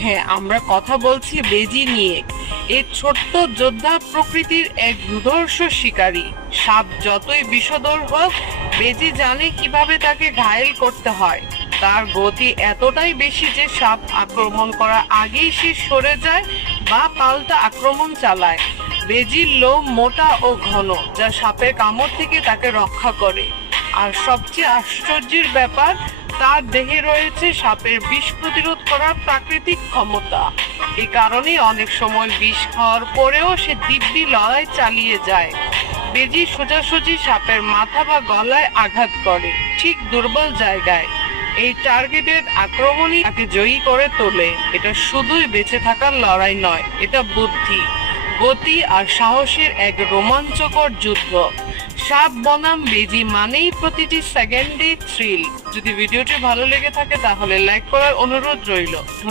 হ্যাঁ, আমরা কথা বলছি বেজি নিয়ে। এই ছোট্ট যোদ্ধা প্রকৃতির এক দুর্ধর্ষ শিকারী। সাপ যতই বিষধর হোক, বেজি জানে কিভাবে তাকে ঘায়েল করতে হয়। তার গতি এতটাই বেশি যে সাপ আক্রমণ করার আগেই সে সরে যায় বা পাল্টা আক্রমণ চালায়। বেজির লোম মোটা ও ঘন, যা সাপের কামড় থেকে তাকে রক্ষা করে। আর সবচেয়ে আশ্চর্যের ব্যাপার, তার দেহে রয়েছে সাপের বিষ প্রতিরোধ করার প্রাকৃতিক ক্ষমতা। এই কারণেই অনেক সময় বিষ খাওয়ার পরেও সে দিব্যি লড়াই চালিয়ে যায়। বেজি সোজাসুজি সাপের মাথা বা গলায় আঘাত করে, ঠিক দুর্বল জায়গায়। এই টার্গেটেড আক্রমণই তাকে জয়ী করে তোলে। এটা শুধুই বেঁচে থাকার লড়াই নয়, এটা বুদ্ধি, গতি আর সাহসের এক রোমাঞ্চকর যুদ্ধ। সাপ বনাম বেজি মানেই প্রতিটি সেকেন্ডে থ্রিল। যদি ভিডিওটি ভালো লেগে থাকে তাহলে লাইক করার অনুরোধ রইল।